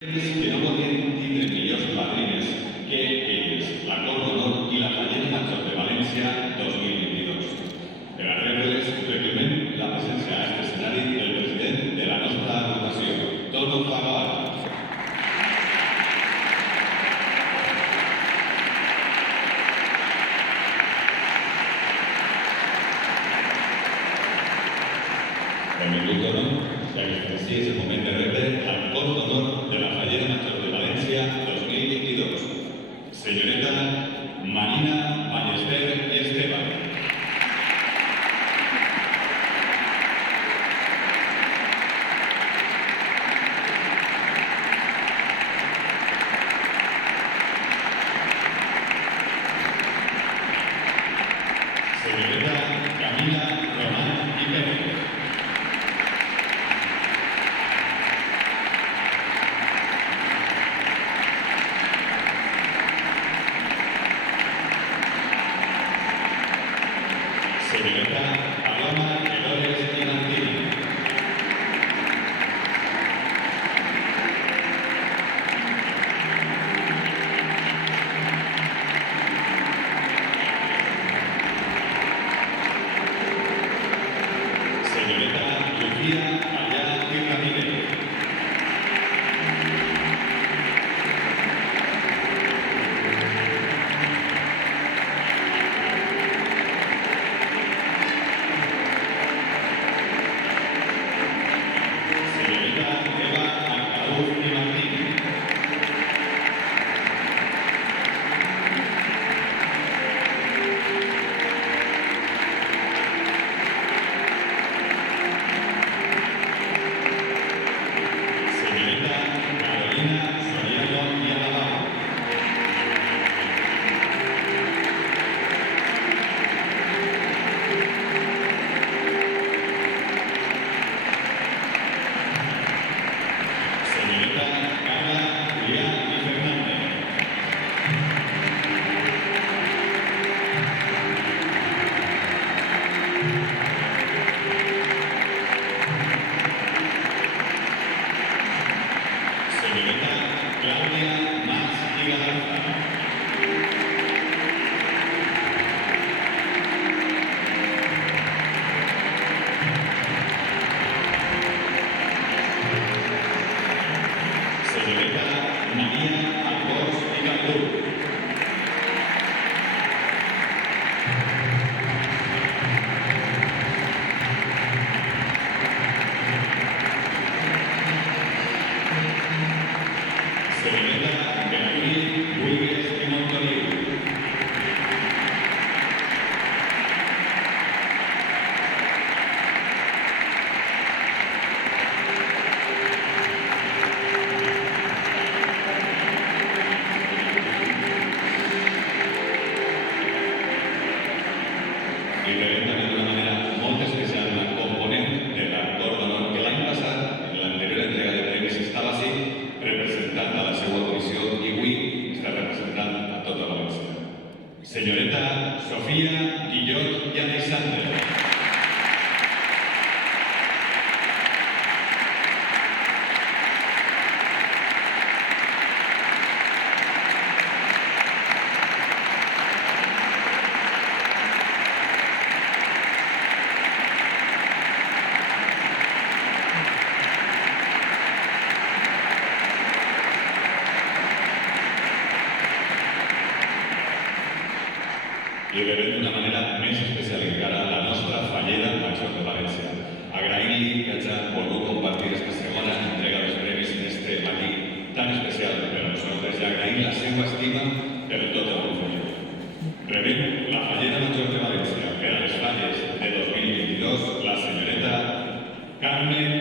Que no podien tindre millors padrines que ells, la Cort d'Honor i la Fallera Major de València 2022. Per a rebre-les, reclamem la presència a aquest escenari del president de la nostra agrupació, Tonu Fagabat. Benvingut, Tonu. Ja que estàs així, és el moment de rebre la Cort d'Honor de la Fallera Major de València 2022. Senyoreta Marina Ballester Esteban. Señorita Camila Román y Pérez. Señorita Paloma Dolores y Martín. Señorita Lucía Allá y Ramírez. Señorita Eva Alcaúz y Martín. Señorita Carolina Soriano y Alabao. Señorita Carla Julián y Fernández. Señorita Claudia Mas y Galarza. Señorita María Albors y Caldú. Señorita Beatriz Huigues y Montoliu. I rebem també d'una manera molt especial la component de la Cort d'Honor que l'any passat, en l'anterior entrega de premis, estava així representant a la seva comissió i avui està representant a tota València. Senyoreta Sofia Guillot i Alexander. I rebem d'una manera més especial encara la nostra Fallera Major de València. Agrair-li que hagi volgut compartir aquesta segona entrega dels premis en este matí tan especial per a nosaltres i agrair la seva estima per tot el grup. Rebem la Fallera Major de València per a les falles de 2022, la senyoreta Carmen